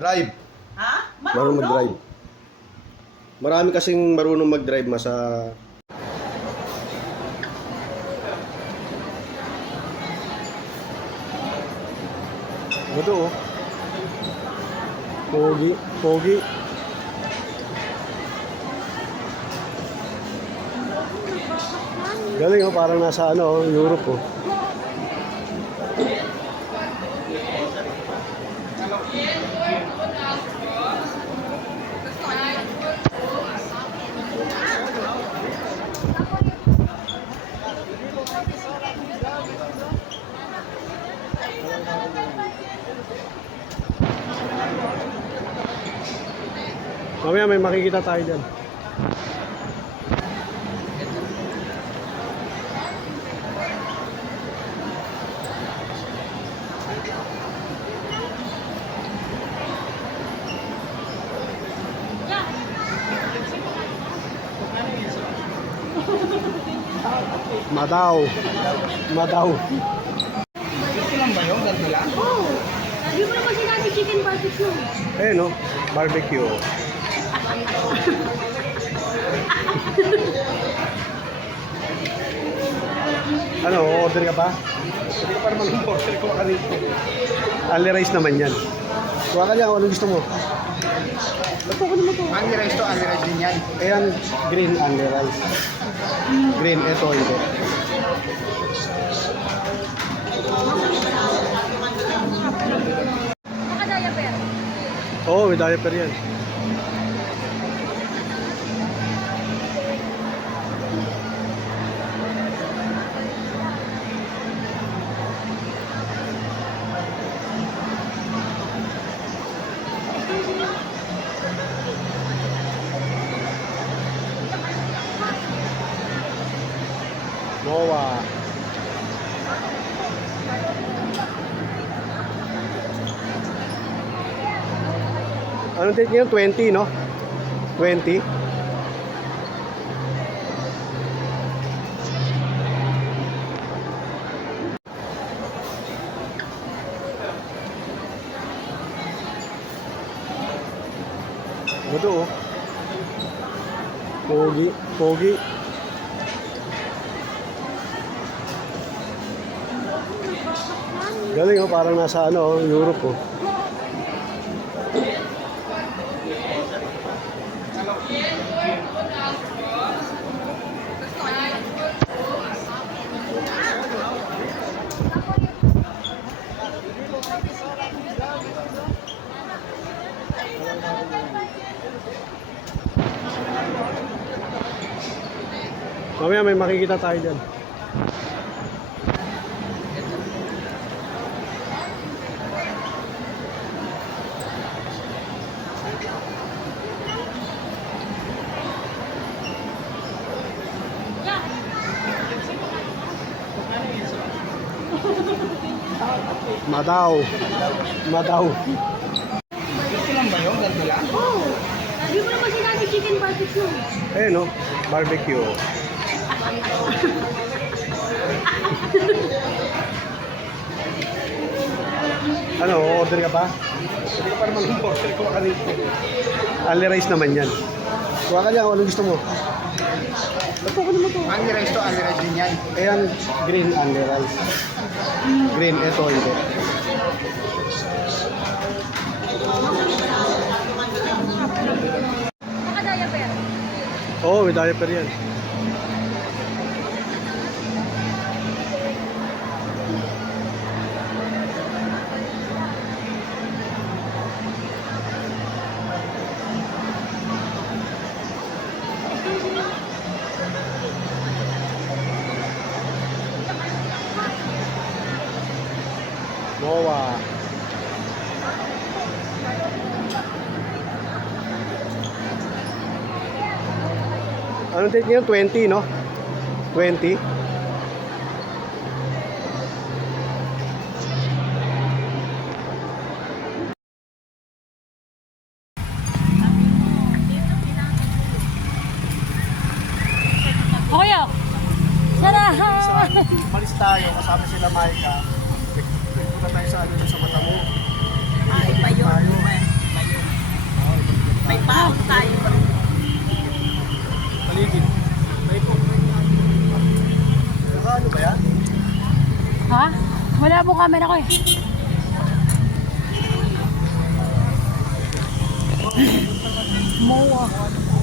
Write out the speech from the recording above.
Drive. Ha? Marunong mag-drive. Marami kasing marunong mag-drive sa ito oh. Pogi, pogi. Galing oh, parang nasa ano, Europe oh. Mamaya may makikita tayo dyan. Madaw. Madaw. Ito lang ba yun? Ganito lang? Oo. Sabi mo naman sinabi chicken barbecue. Eh no, barbecue. Ano, order ka pa? Hindi ka pa naman order ko ka rito. Ali rice naman yan. Kuha ka niya, anong gusto mo? Ito ko naman to. Only rice to, only rice din yan. Ayan, green only rice. Green, ito hindi. Naka-diaper. Oo, may diaper yan. Mowa. Anong date ngayon? 20, no? 20? Ito oh. Pogi, pogi. Galing oh, parang nasa ano, Europe oh. Mamaya may makikita tayo dyan. Madaw. Madaw. Ito lang ba yun? Ganito lang? Oo. Sabi mo naman sinabi chicken barbecue. Eh no, barbecue. Ano, order ka pa? Hindi ka pa naman order ko ka rito. Ali rice naman yan. Kuha ka niya, anong gusto mo? Ito ko naman to. Only rice to, only rice din yan. Ayan, green only rice. Green, ito hindi. Naka-diaper. Oo, may diaper yan. Mowa. Anong date ngayon? 20, no? 20? Kuya! Sarap! Umalis tayo, kasama sila Maika. Punta tayo sa ano sa mata mo. Iba yun. camera ko eh. Moa.